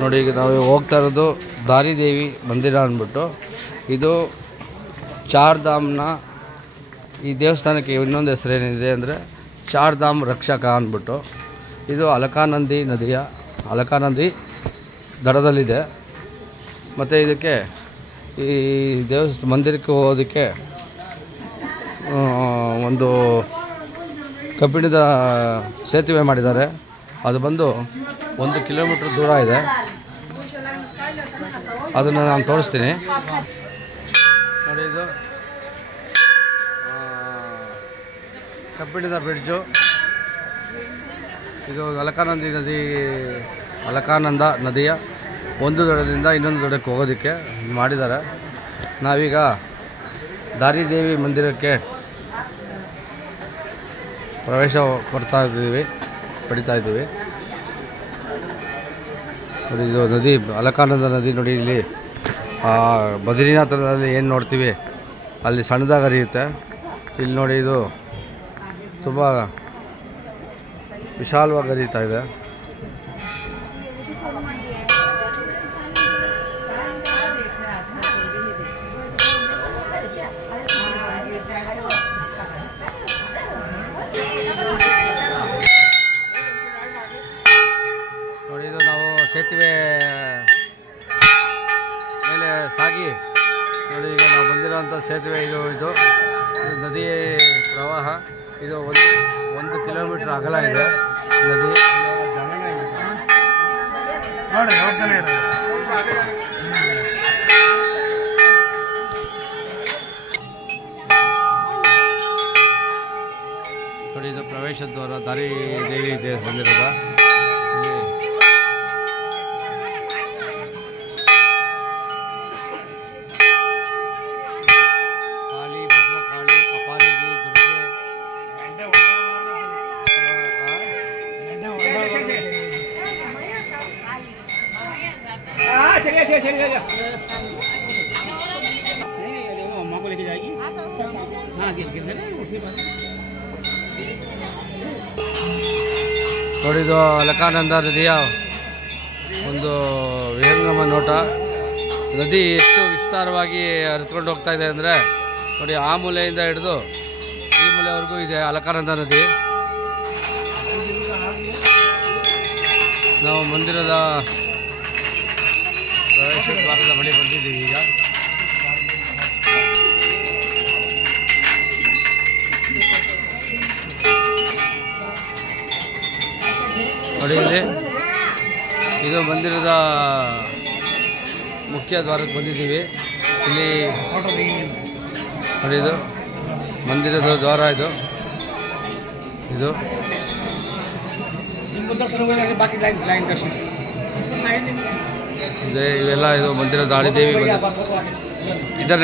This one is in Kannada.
ನೋಡಿ ಈಗ ನಾವು ಹೋಗ್ತಾ ಇರೋದು ದಾರಿದೇವಿ ಮಂದಿರ ಅಂದ್ಬಿಟ್ಟು. ಇದು ಚಾರ್ಧಾಮ್ನ ಈ ದೇವಸ್ಥಾನಕ್ಕೆ ಇನ್ನೊಂದು ಹೆಸರೇನಿದೆ ಅಂದರೆ ಚಾರ್ಧಾಮ್ ರಕ್ಷಕ ಅಂದ್ಬಿಟ್ಟು. ಇದು ಅಲಕಾನಂದಿ ದಡದಲ್ಲಿದೆ. ಮತ್ತು ಇದಕ್ಕೆ ಈ ಮಂದಿರಕ್ಕೆ ಹೋಗೋದಕ್ಕೆ ಒಂದು ಕಬ್ಬಿಣದ ಸೇತುವೆ ಮಾಡಿದ್ದಾರೆ. ಅದು ಬಂದು 1 ಕಿಲೋಮೀಟ್ರ್ ದೂರ ಇದೆ. ಅದನ್ನು ನಾನು ತೋರಿಸ್ತೀನಿ ನೋಡಿ. ಇದು ಕಬ್ಬಿಣದ ಬ್ರಿಡ್ಜು. ಇದು ಅಲಕಾನಂದ ನದಿಯ ಒಂದು ದಡದಿಂದ ಇನ್ನೊಂದು ದಡಕ್ಕೆ ಹೋಗೋದಕ್ಕೆ ಮಾಡಿದ್ದಾರೆ. ನಾವೀಗ ದಾರಿದೇವಿ ಮಂದಿರಕ್ಕೆ ಪ್ರವೇಶ ಪಡಿತಾ ಇದ್ದೀವಿ. ನೋಡಿ ಇದು ನದಿ, ಅಲಕಾನಂದ ನದಿ. ನೋಡಿ ಇಲ್ಲಿ ಬದ್ರಿನಾಥದಲ್ಲಿ ಏನು ನೋಡ್ತೀವಿ ಅಲ್ಲಿ ಸಣ್ಣದಾಗಿ ಹರಿಯುತ್ತೆ. ಇಲ್ಲಿ ನೋಡಿ ಇದು ತುಂಬ ವಿಶಾಲವಾಗಿ ಹರಿಯುತ್ತಾ ಇದೆ. ನೋಡಿ ಇದು ನಾವು ಸೇತುವೆ ಮೇಲೆ ಸಾಗಿ ನೋಡಿ ಈಗ ನಾವು ಬಂದಿರೋಂಥ ಸೇತುವೆ ಇದು ನದಿ ಪ್ರವಾಹ. ಇದು 1 ಕಿಲೋಮೀಟ್ರ್ ಅಗಲ ಇದೆ ನದಿ. ನೋಡಿ ಇದು ಪ್ರವೇಶ ದ್ವಾರ, ದಾರಿದೇವಿ ಮಂದಿರದ. अम्मा को लेके जाएगी। हाँ गिर ನೋಡಿದು ಅಲಕಾನಂದ ನದಿಯ ಒಂದು ವಿಹಂಗಮ ನೋಟ. ನದಿ ಎಷ್ಟು ವಿಸ್ತಾರವಾಗಿ ಹರಿದುಕೊಂಡು ಹೋಗ್ತಾ ಇದೆ ಅಂದರೆ ನೋಡಿ, ಆ ಮೂಲೆಯಿಂದ ಹಿಡಿದು ಈ ಮೂಲೆವರೆಗೂ ಇದೆ ಅಲಕಾನಂದ ನದಿ. ನಾವು ಮಂದಿರದ ಪ್ರವೇಶ ದ್ವಾರದ ಬಳಿ ಬಂದಿದ್ದೀವಿ ಈಗ. ನೋಡಿ ಇಲ್ಲಿ ಇದು ಮಂದಿರದ ಮುಖ್ಯ ದ್ವಾರಕ್ಕೆ ಬಂದಿದ್ದೀವಿ. ಇಲ್ಲಿ ನೋಡಿ ಇದು ಮಂದಿರದ ದ್ವಾರ. ಇದು ಇವೆಲ್ಲ ಇದು ಮಂದಿರ ದಾಳಿದೇವಿ ಇದರ